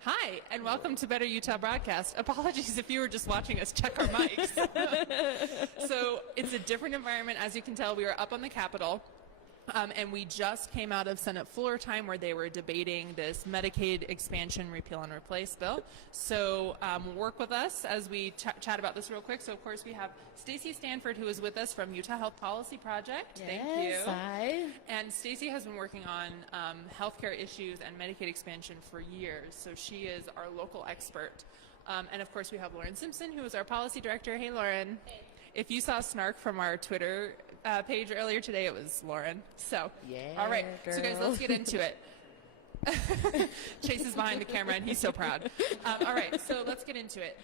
Hi, and welcome to Better Utah Broadcast. Apologies if you were just watching us check our mics. So it's a different environment. As you can tell, we are up on the Capitol. And we just came out of Senate floor time where they were debating this Medicaid expansion repeal and replace bill. So work with us as we chat about this real quick. So, of course, we have Stacy Stanford, who is with us from Utah Health Policy Project. Yes, thank you. Hi. And Stacy has been working on healthcare issues and Medicaid expansion for years. So she is our local expert. And, of course, we have Lauren Simpson, who is our policy director. Hey, Lauren. Hey. If you saw snark from our Twitter page earlier today, it was Lauren. So, yeah, all right. girl. So, guys, let's get into it. Chase is behind the camera, and he's so proud. All right, so let's get into it.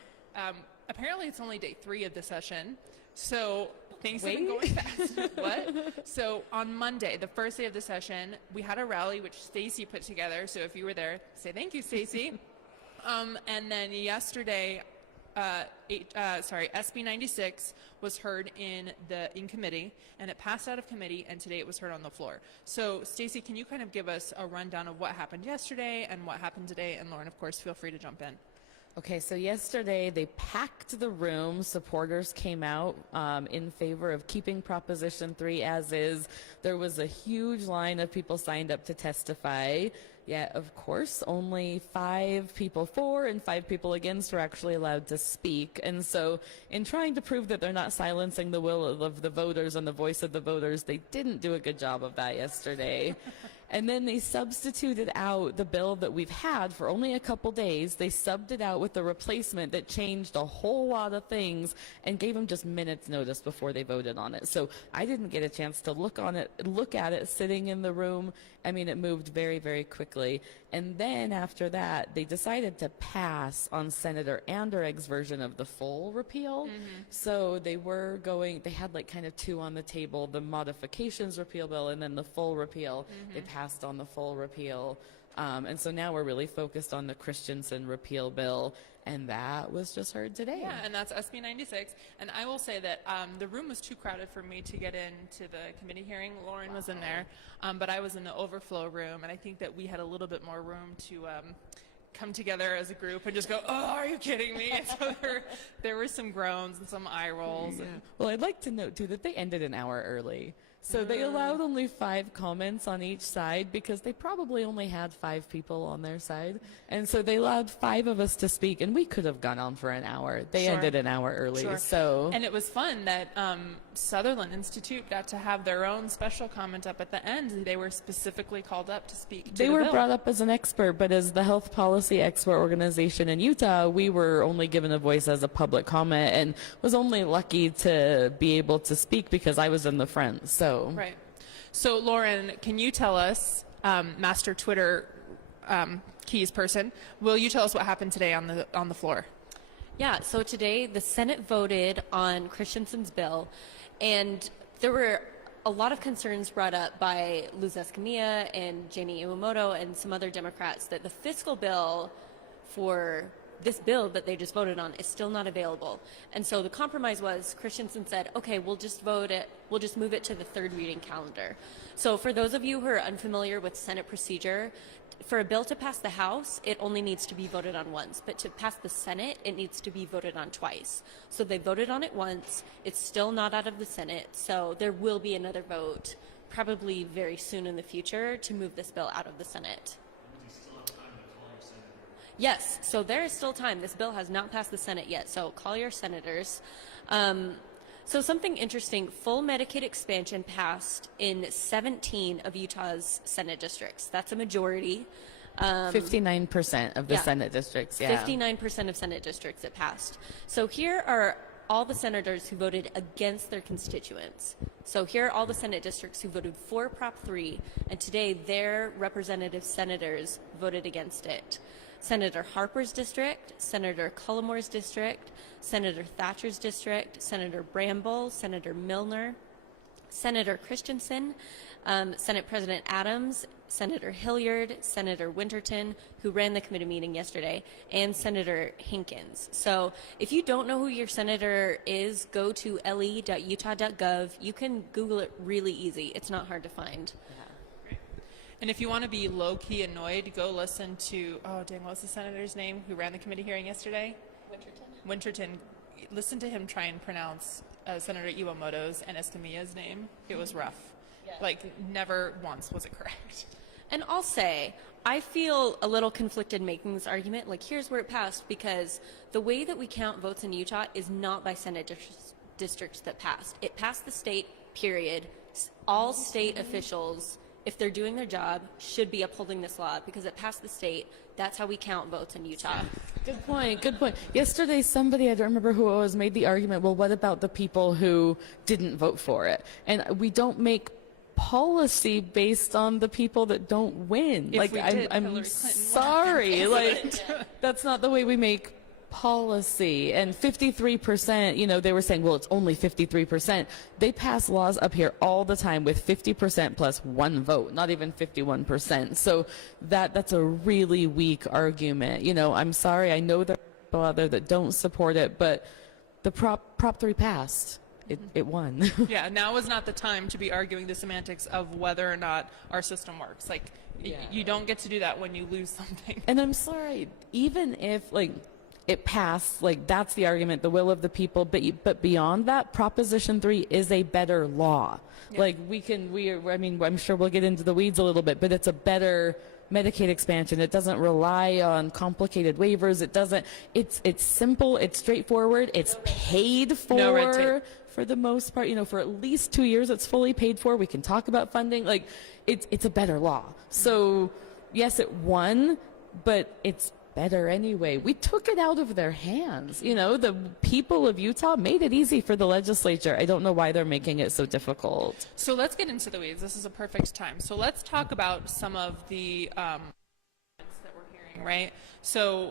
Apparently, it's only day 3 of the session, so things have been going fast. What? So, on Monday, the first day of the session, we had a rally which Stacy put together. So, if you were there, say thank you, Stacy. And then yesterday, SB 96 was heard in committee, and it passed out of committee, and today it was heard on the floor. So, Stacy, can you kind of give us a rundown of what happened yesterday and what happened today? And Lauren, of course, feel free to jump in. Okay, so yesterday they packed the room. Supporters came out in favor of keeping Proposition 3 as is. There was a huge line of people signed up to testify. Yet, of course, only 5 people for and 5 people against were actually allowed to speak. And so, in trying to prove that they're not silencing the will of the voters and the voice of the voters, they didn't do a good job of that yesterday. And then they substituted out the bill that we've had for only a couple days. They subbed it out with a replacement that changed a whole lot of things and gave them just minutes notice before they voted on it. So I didn't get a chance to look at it sitting in the room. I mean, it moved very, very quickly. And then after that, they decided to pass on Senator Anderegg's version of the full repeal. Mm-hmm. So they had like kind of 2 on the table, the modifications repeal bill and then the full repeal. Mm-hmm. They passed on the full repeal. And so now we're really focused on the Christensen repeal bill, and that was just heard today. Yeah, and that's SB 96. And I will say that the room was too crowded for me to get into the committee hearing. Lauren was in there, but I was in the overflow room, and I think that we had a little bit more room to come together as a group and just go, oh, are you kidding me? And so there were some groans and some eye rolls. Yeah. Well, I'd like to note, too, that they ended an hour early. So they allowed only 5 comments on each side because they probably only had 5 people on their side. And so they allowed 5 of us to speak, and we could have gone on for an hour. They ended an hour early. Sure. So. And it was fun that Sutherland Institute got to have their own special comment up at the end. They were specifically called up to speak to the bill. They were brought up as an expert, but as the health policy expert organization in Utah, we were only given a voice as a public comment and was only lucky to be able to speak because I was in the front. So. Right. So, Lauren, can you tell us, master Twitter keys person, will you tell us what happened today on the floor? Yeah. So today the Senate voted on Christensen's bill, and there were a lot of concerns brought up by Luz Escamilla and Jamie Iwamoto and some other Democrats that the fiscal bill for this bill that they just voted on is still not available. And so the compromise was Christensen said, okay, we'll just move it to the 3rd reading calendar. So for those of you who are unfamiliar with Senate procedure, for a bill to pass the House, it only needs to be voted on once, but to pass the Senate, it needs to be voted on twice. So they voted on it once, it's still not out of the Senate, so there will be another vote, probably very soon in the future, to move this bill out of the Senate. Yes, so there is still time. This bill has not passed the Senate yet, so call your senators. So something interesting, full Medicaid expansion passed in 17 of Utah's Senate districts. That's a majority. 59% of the Senate districts, 59% of Senate districts it passed. So here are all the senators who voted against their constituents. So here are all the Senate districts who voted for Prop 3, and today their representative senators voted against it. Senator Harper's district, Senator Cullimore's district, Senator Thatcher's district, Senator Bramble, Senator Milner, Senator Christensen, Senate President Adams, Senator Hilliard, Senator Winterton, who ran the committee meeting yesterday, and Senator Hinkins. So if you don't know who your senator is, go to le.utah.gov. You can Google it really easy. It's not hard to find. And if you want to be low-key annoyed, go listen to, oh, dang, what's the senator's name who ran the committee hearing yesterday? Winterton. Listen to him try and pronounce Senator Iwamoto's and Escamilla's name. It was rough. Yeah. Like, never once was it correct. And I'll say, I feel a little conflicted making this argument. Like, here's where it passed, because the way that we count votes in Utah is not by Senate districts that passed. It passed the state, period. All state officials, if they're doing their job, should be upholding this law because it passed the state. That's how we count votes in Utah. Good point. Good point. Yesterday, somebody, I don't remember who it was, made the argument, well, what about the people who didn't vote for it? And we don't make policy based on the people that don't win. If like, we did, I'm sorry. Like, that's not the way we make policy. And 53%, you know, they were saying, well, it's only 53%. They pass laws up here all the time with 50% plus one vote, not even 51%. So that's a really weak argument. You know, I'm sorry. I know there are people out there that don't support it, but the Prop 3 passed. It won. Yeah, now is not the time to be arguing the semantics of whether or not our system works. Like, you don't get to do that when you lose something. And I'm sorry, even if, like, it passed, like, that's the argument, the will of the people, but beyond that, Proposition 3 is a better law. Yeah. Like, I mean, I'm sure we'll get into the weeds a little bit, but it's a better Medicaid expansion. It doesn't rely on complicated waivers. It doesn't, it's simple, it's straightforward, it's paid for. No red tape. For the most part, you know, for at least 2 years, it's fully paid for. We can talk about funding. Like, it's a better law. So, yes, it won, but it's better anyway. We took it out of their hands. You know, the people of Utah made it easy for the legislature. I don't know why they're making it so difficult. So let's get into the weeds. This is a perfect time. So let's talk about some of the that we're hearing, right? So,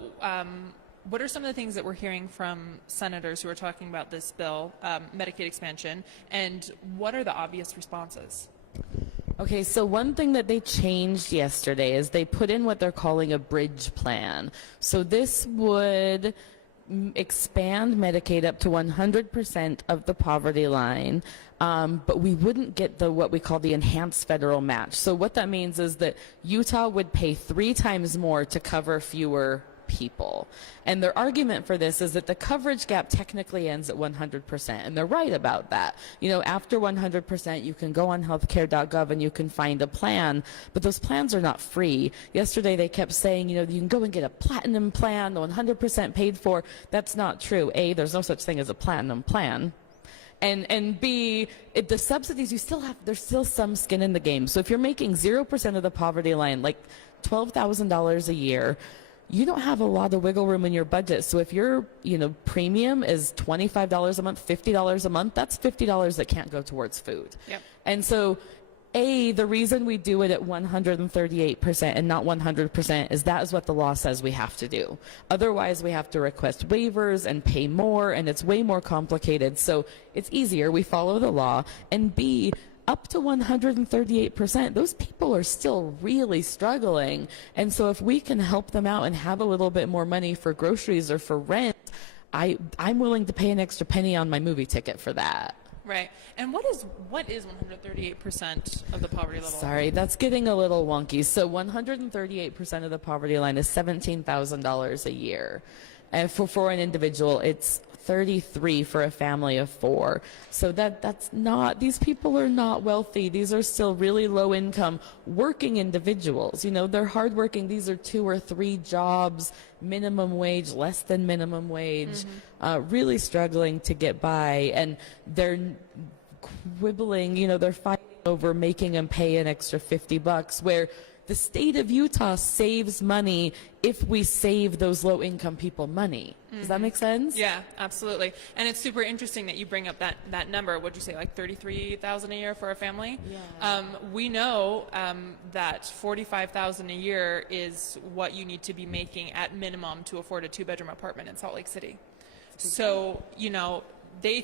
what are some of the things that we're hearing from senators who are talking about this bill, Medicaid expansion, and what are the obvious responses? Okay, so one thing that they changed yesterday is they put in what they're calling a bridge plan. So this would expand Medicaid up to 100% of the poverty line, but we wouldn't get what we call the enhanced federal match. So what that means is that Utah would pay 3 times more to cover fewer people. And their argument for this is that the coverage gap technically ends at 100%, and they're right about that. You know, after 100%, you can go on healthcare.gov and you can find a plan, but those plans are not free. Yesterday, they kept saying, you know, you can go and get a platinum plan, 100% paid for. That's not true. A, there's no such thing as a platinum plan. And B, the subsidies, there's still some skin in the game. So if you're making 0% of the poverty line, like $12,000 a year, you don't have a lot of wiggle room in your budget. So if your, you know, premium is $25 a month, $50 a month, that's $50 that can't go towards food. Yep. And so, the reason we do it at 138% and not 100% is that is what the law says we have to do. Otherwise, we have to request waivers and pay more, and it's way more complicated. So it's easier. We follow the law. And B, up to 138%, those people are still really struggling. And so if we can help them out and have a little bit more money for groceries or for rent, I'm willing to pay an extra penny on my movie ticket for that. Right. And what is 138% of the poverty level? Sorry, that's getting a little wonky. So 138% of the poverty line is $17,000 a year. And for an individual, it's 33 for a family of 4. So that's not, these people are not wealthy. These are still really low income working individuals. You know, they're hardworking. These are 2 or 3 jobs, minimum wage, less than minimum wage, really struggling to get by. And they're quibbling, you know, they're fighting over making them pay an extra $50, where the state of Utah saves money if we save those low-income people money. Does that make sense? Yeah, absolutely. And it's super interesting that you bring up that number. What'd you say, like $33,000 a year for a family? Yeah. We know that $45,000 a year is what you need to be making at minimum to afford a 2-bedroom apartment in Salt Lake City. So, you know, they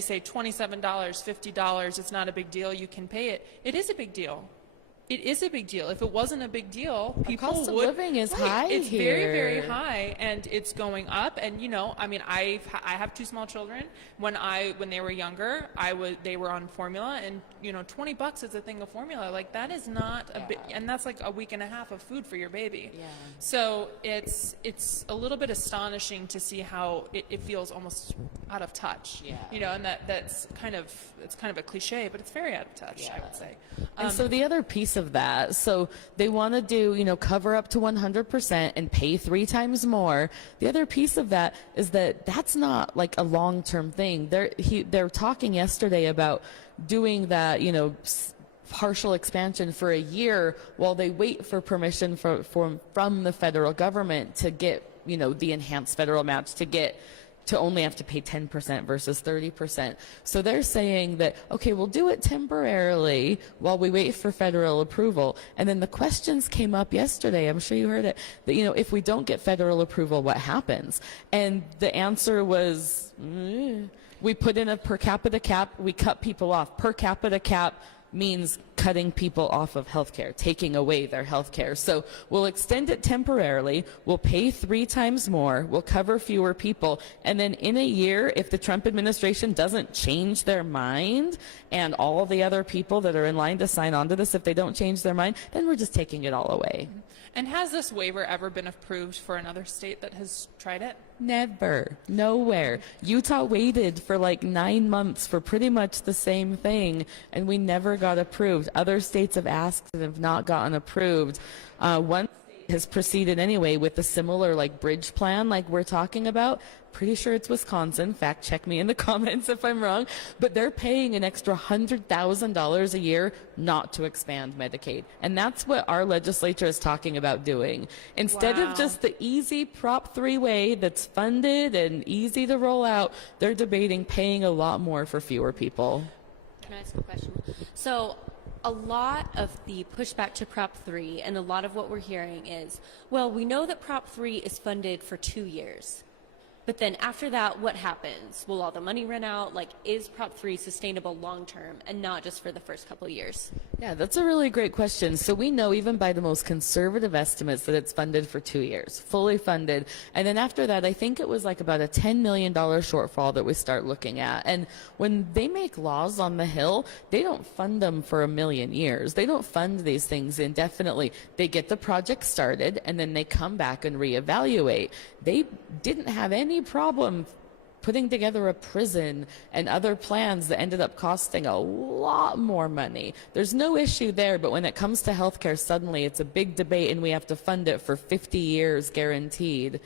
say $27, $50, it's not a big deal, you can pay it. It is a big deal. It is a big deal. If it wasn't a big deal, people cost of would. living is Right. high It's here. very, very high, and it's going up. And I mean, I have two small children. When they were younger, they were on formula, and $20 is a thing of formula. Like, that is not a bit, and that's like a week and a half of food for your baby. Yeah. So it's a little bit astonishing to see how it feels almost out of touch. Yeah. And it's kind of a cliche, but it's very out of touch, I would say. And so the other piece of that, so they want to do, cover up to 100% and pay 3 times more. The other piece of that is that that's not like a long-term thing. They're talking yesterday about doing that, partial expansion for a year while they wait for permission from the federal government to get, the enhanced federal match to only have to pay 10% versus 30%. So they're saying that, okay, we'll do it temporarily while we wait for federal approval. And then the questions came up yesterday, I'm sure you heard it, that, if we don't get federal approval, what happens? And the answer was, we put in a per capita cap, we cut people off. Per capita cap means cutting people off of healthcare, taking away their healthcare. So we'll extend it temporarily, we'll pay 3 times more, we'll cover fewer people, and then in a year, if the Trump administration doesn't change their mind, and all the other people that are in line to sign on to this, if they don't change their mind, then we're just taking it all away. And has this waiver ever been approved for another state that has tried it? Never. Nowhere. Utah waited for like 9 months for pretty much the same thing, and we never got approved. Other states have asked and have not gotten approved. One state has proceeded anyway with a similar like bridge plan like we're talking about. Pretty sure it's Wisconsin. Fact check me in the comments if I'm wrong. But they're paying an extra $100,000 a year not to expand Medicaid. And that's what our legislature is talking about doing. Instead of just the easy Prop 3 way that's funded and easy to roll out, they're debating paying a lot more for fewer people. Can I ask a question? So a lot of the pushback to Prop 3 and a lot of what we're hearing is, well, we know that Prop 3 is funded for 2 years. But then after that, what happens? Will all the money run out? Like, is Prop 3 sustainable long term and not just for the first couple of years? Yeah, that's a really great question. So we know even by the most conservative estimates that it's funded for 2 years, fully funded. And then after that, I think it was like about a $10 million shortfall that we start looking at. And when they make laws on the Hill, they don't fund them for a million years. They don't fund these things indefinitely. They get the project started and then they come back and reevaluate. They didn't have any problem putting together a prison and other plans that ended up costing a lot more money. There's no issue there, but when it comes to healthcare, suddenly it's a big debate and we have to fund it for 50 years guaranteed.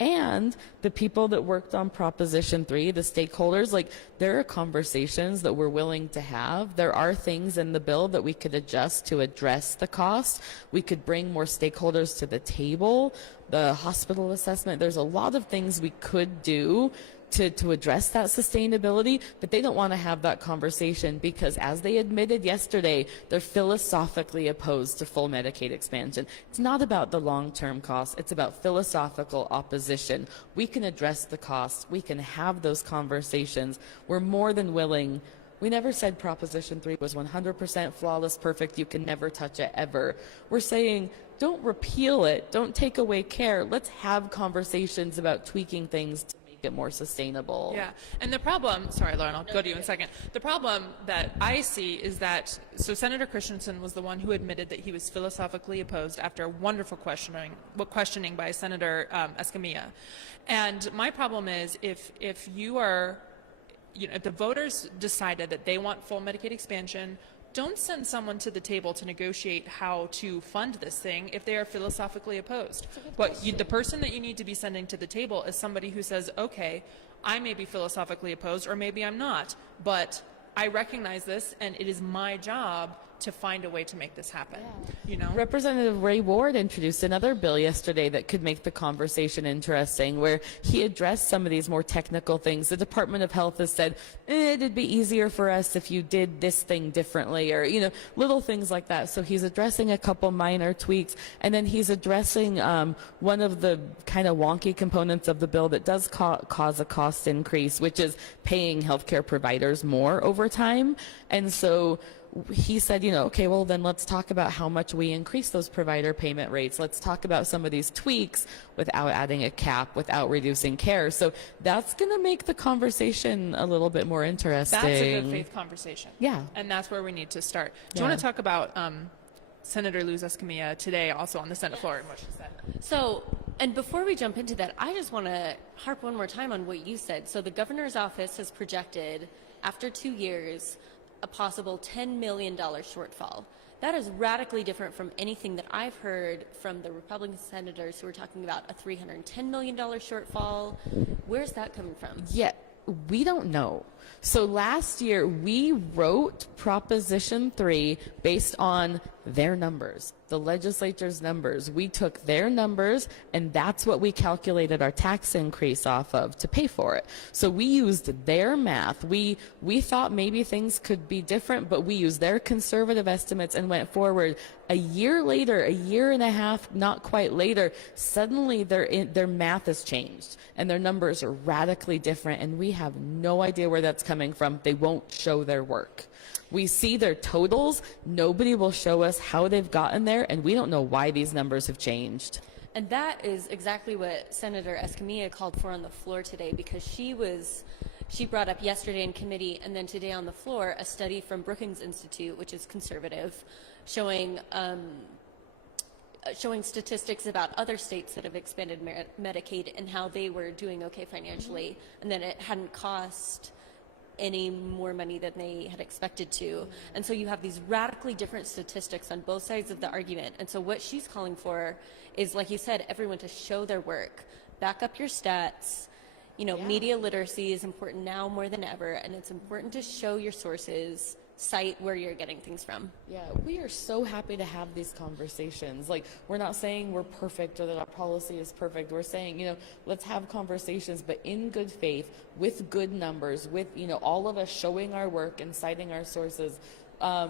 And the people that worked on Proposition 3, the stakeholders, like, there are conversations that we're willing to have. There are things in the bill that we could adjust to address the cost. We could bring more stakeholders to the table. The hospital assessment, there's a lot of things we could do to address that sustainability, but they don't want to have that conversation because, as they admitted yesterday, they're philosophically opposed to full Medicaid expansion. It's not about the long-term costs. It's about philosophical opposition. We can address the costs. We can have those conversations. We're more than willing. We never said Proposition 3 was 100% flawless, perfect, you can never touch it ever. We're saying, don't repeal it. Don't take away care. Let's have conversations about tweaking things to it more sustainable. Yeah, and the problem, sorry Lauren, I'll go to you in a second. The problem that I see is that, so Senator Christensen was the one who admitted that he was philosophically opposed after wonderful questioning by Senator Escamilla. And my problem is if you are, if the voters decided that they want full Medicaid expansion, don't send someone to the table to negotiate how to fund this thing if they are philosophically opposed. The person that you need to be sending to the table is somebody who says, okay, I may be philosophically opposed or maybe I'm not, but I recognize this and it is my job to find a way to make this happen. You know, Representative Ray Ward introduced another bill yesterday that could make the conversation interesting, where he addressed some of these more technical things. The Department of Health has said, it'd be easier for us if you did this thing differently, or, you know, little things like that. So he's addressing a couple minor tweaks, and then he's addressing one of the kind of wonky components of the bill that does cause a cost increase, which is paying healthcare providers more over time. And so he said, you know, okay, well, then let's talk about how much we increase those provider payment rates. Let's talk about some of these tweaks without adding a cap, without reducing care. So that's going to make the conversation a little bit more interesting. that's a good faith conversation. Yeah. And that's where we need to start. Do you want to talk about Senator Luz Escamilla today also on the Senate floor and what she said? So, and before we jump into that, I just want to harp one more time on what you said. So the governor's office has projected, after 2 years, a possible $10 million shortfall. That is radically different from anything that I've heard from the Republican senators who are talking about a $310 million shortfall. Where's that coming from? Yeah, we don't know. So last year, we wrote Proposition 3 based on their numbers, the legislature's numbers. We took their numbers, and that's what we calculated our tax increase off of to pay for it. So we used their math. We thought maybe things could be different, but we used their conservative estimates and went forward. A year later, a year and a half, not quite later, suddenly their math has changed, and their numbers are radically different, and we have no idea where that's coming from. They won't show their work. We see their totals. Nobody will show us how they've gotten there, and we don't know why these numbers have changed. And that is exactly what Senator Escamilla called for on the floor today, because she brought up yesterday in committee and then today on the floor a study from Brookings Institute, which is conservative, showing statistics about other states that have expanded Medicaid and how they were doing okay financially, and that it hadn't cost any more money than they had expected to. And so you have these radically different statistics on both sides of the argument. And so what she's calling for is, like you said, everyone to show their work, back up your stats. You know, media literacy is important now more than ever, and it's important to show your sources, cite where you're getting things from. Yeah, we are so happy to have these conversations. Like, we're not saying we're perfect or that our policy is perfect. We're saying, you know, let's have conversations, but in good faith, with good numbers, with, you know, all of us showing our work and citing our sources.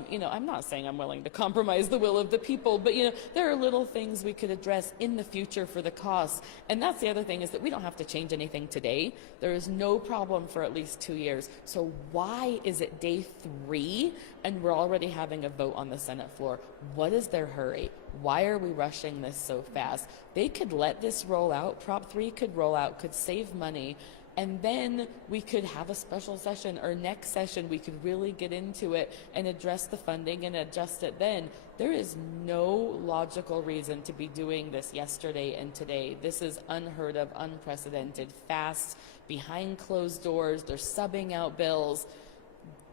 You know, I'm not saying I'm willing to compromise the will of the people, but, you know, there are little things we could address in the future for the costs. And that's the other thing, is that we don't have to change anything today. There is no problem for at least 2 years. So why is it day 3 and we're already having a vote on the Senate floor? What is their hurry? Why are we rushing this so fast? They could let this roll out. Prop 3 could roll out, could save money. And then we could have a special session, or next session we could really get into it and address the funding and adjust it then. There is no logical reason to be doing this yesterday and today. This is unheard of, unprecedented, fast, behind closed doors. They're subbing out bills.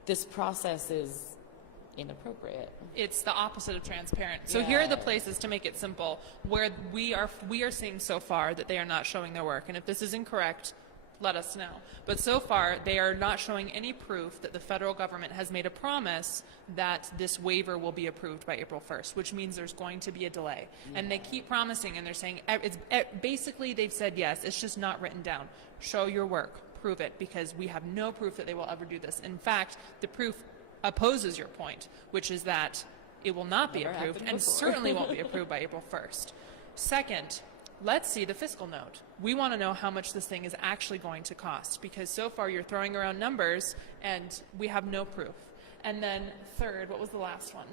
This process is inappropriate. It's the opposite of transparent. So here are the places, to make it simple, where we are seeing so far that they are not showing their work. And if this is incorrect, let us know. But so far, they are not showing any proof that the federal government has made a promise that this waiver will be approved by April 1st, which means there's going to be a delay. And they keep promising, and they're saying, basically they've said yes, it's just not written down. Show your work, prove it, because we have no proof that they will ever do this. In fact, the proof opposes your point, which is that it will not be approved, and certainly won't be approved by April 1st. Second, let's see the fiscal note. We want to know how much this thing is actually going to cost, because so far you're throwing around numbers and we have no proof. And then third, what was the last one?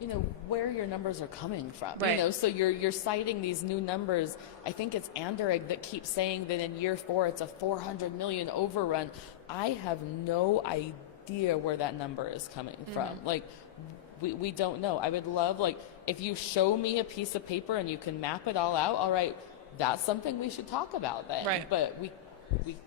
You know, where your numbers are coming from. Right. You know, so you're citing these new numbers. I think it's Anderegg that keeps saying that in year 4 it's a 400 million overrun. I have no idea where that number is coming from. Like, we don't know. I would love, like, if you show me a piece of paper and you can map it all out, all right, that's something we should talk about then. Right. But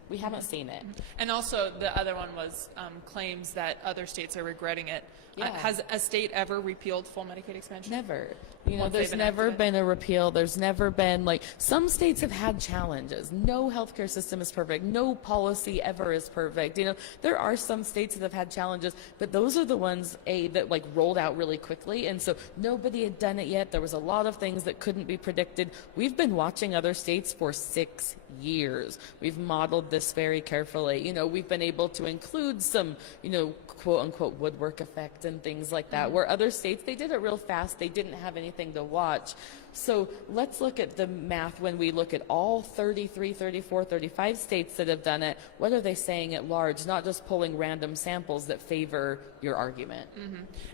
we haven't seen it. And also the other one was claims that other states are regretting it. Yeah. Has a state ever repealed full Medicaid expansion? Never. You know, Once there's they've never enacted it? been a repeal. There's never been, like, some states have had challenges. No healthcare system is perfect. No policy ever is perfect. You know, there are some states that have had challenges, but those are the ones, that like rolled out really quickly. And so nobody had done it yet. There was a lot of things that couldn't be predicted. We've been watching other states for 6 years. We've modeled this very carefully. You know, we've been able to include some, you know, quote unquote woodwork effect and things like that, where other states, they did it real fast. They didn't have anything to watch. So let's look at the math when we look at all 33, 34, 35 states that have done it. What are they saying at large? Not just pulling random samples that favor your argument.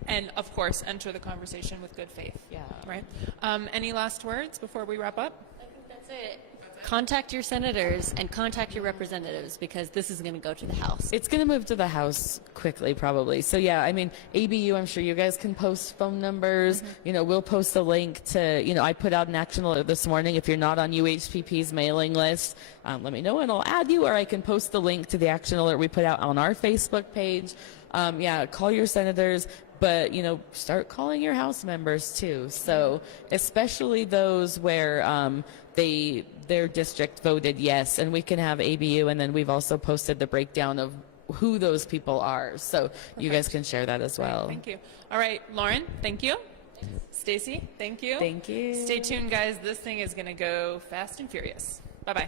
And of course, enter the conversation with good faith. Yeah. Right. Any last words before we wrap up? I think that's it. Contact your senators and contact your representatives, because this is going to go to the House. It's going to move to the House quickly, probably. So, yeah, I mean, ABU, I'm sure you guys can post phone numbers. You know, we'll post a link to, you know, I put out an action alert this morning. If you're not on UHPP's mailing list, let me know and I'll add you, or I can post the link to the action alert we put out on our Facebook page. Yeah, call your senators. But, you know, start calling your House members, too. So especially those where their district voted yes, and we can have ABU, and then we've also posted the breakdown of who those people are. So you guys can share that as well. Thank you. All right, Lauren, thank you. Stacy, thank you. Thank you. Stay tuned, guys. This thing is going to go fast and furious. Bye-bye.